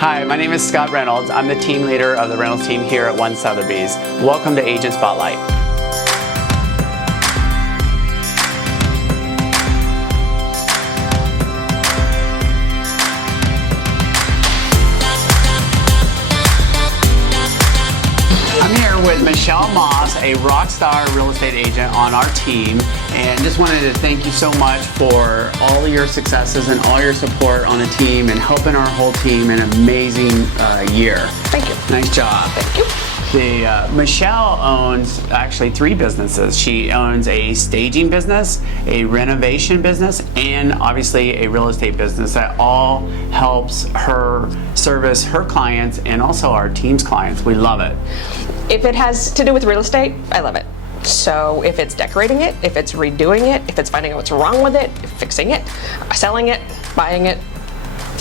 Hi, my name is Scott Reynolds. I'm the team leader of the Reynolds team here at One Sotheby's. Welcome to Agent Spotlight. I'm here with Michelle Moss, a rock star real estate agent on our team, and just wanted to thank you so much for all your successes and all your support on the team and helping our whole team an amazing year. Thank you. Nice job. Thank you. Michelle owns actually 3 businesses. She owns a staging business, a renovation business, and obviously a real estate business that all helps her service her clients and also our team's clients. We love it. If it has to do with real estate, I love it. So if it's decorating it, if it's redoing it, if it's finding out what's wrong with it, fixing it, selling it, buying it,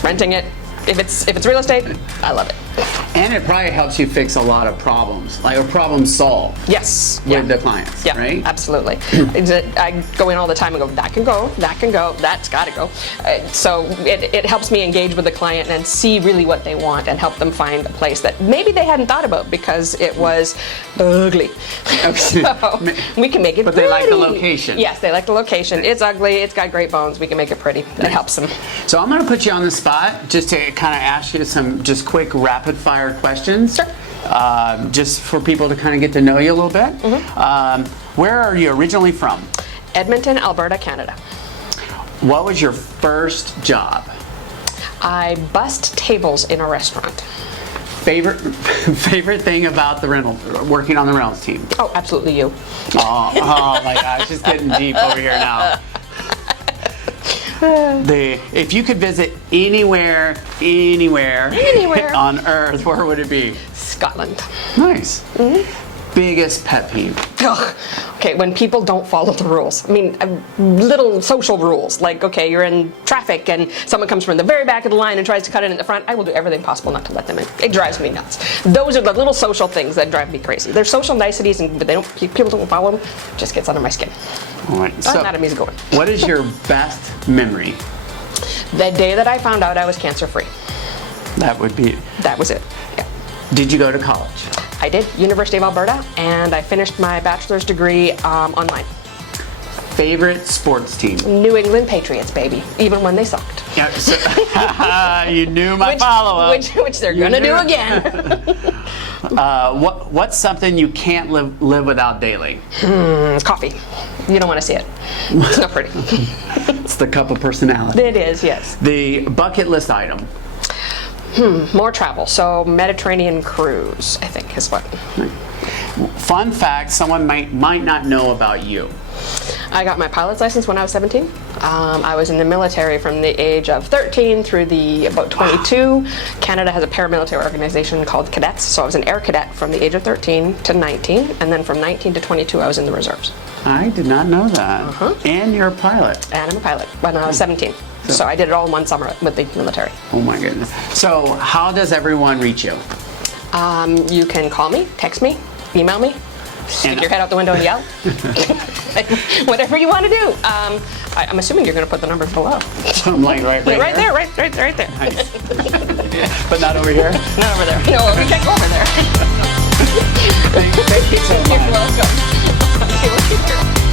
renting it, if it's real estate, I love it. And it probably helps you fix a lot of problems, like a problem solved. Yes. With the clients, yeah, right? Absolutely. I go in all the time and go, that can go, that's got to go. So it helps me engage with the client and see really what they want and help them find a place that maybe they hadn't thought about because it was ugly. So we can make it But pretty. they like the location. Yes, they like the location. It's ugly, it's got great bones, we can make it pretty. It helps them. So I'm going to put you on the spot just to kind of ask you some just quick rapid fire questions. Sure. Just for people to kind of get to know you a little bit. Mm-hmm. Where are you originally from? Edmonton, Alberta, Canada. What was your first job? I bussed tables in a restaurant. Favorite thing about the working on the Reynolds team? Oh, absolutely you. Oh my gosh, it's getting deep over here now. If you could visit anywhere on Earth, where would it be? Scotland. Nice. Mm-hmm. Biggest pet peeve? Ugh. Okay, when people don't follow the rules. I mean, little social rules, like, okay, you're in traffic and someone comes from the very back of the line and tries to cut in at the front, I will do everything possible not to let them in. It drives me nuts. Those are the little social things that drive me crazy. They're social niceties, but people don't follow them. It just gets under my skin. All right. So, not a music going. What is your best memory? The day that I found out I was cancer-free. That was it. Yeah. Did you go to college? I did, University of Alberta, and I finished my bachelor's degree online. Favorite sports team? New England Patriots, baby, even when they sucked. Yeah, so, you knew my follow-up. Which they're going to do again. What's something you can't live without daily? Coffee. You don't want to see it. It's not pretty. It's the cup of personality. It is, yes. The bucket list item? More travel. So Mediterranean cruise, I think, is what. Fun fact someone might not know about you. I got my pilot's license when I was 17. I was in the military from the age of 13 through about 22. Wow. Canada has a paramilitary organization called cadets, so I was an air cadet from the age of 13 to 19, and then from 19 to 22 I was in the reserves. I did not know that. Uh-huh. And you're a pilot. And I'm a pilot when I was 17. So I did it all in one summer with the military. Oh my goodness. So how does everyone reach you? You can call me, text me, email me, stick your head out the window and yell. Whatever you want to do. I'm assuming you're going to put the numbers below. I'm like right there. Right there. Nice. But not over here? Not over there. No, we can't go over there. Thank you so much. You're welcome. Okay, we'll keep here.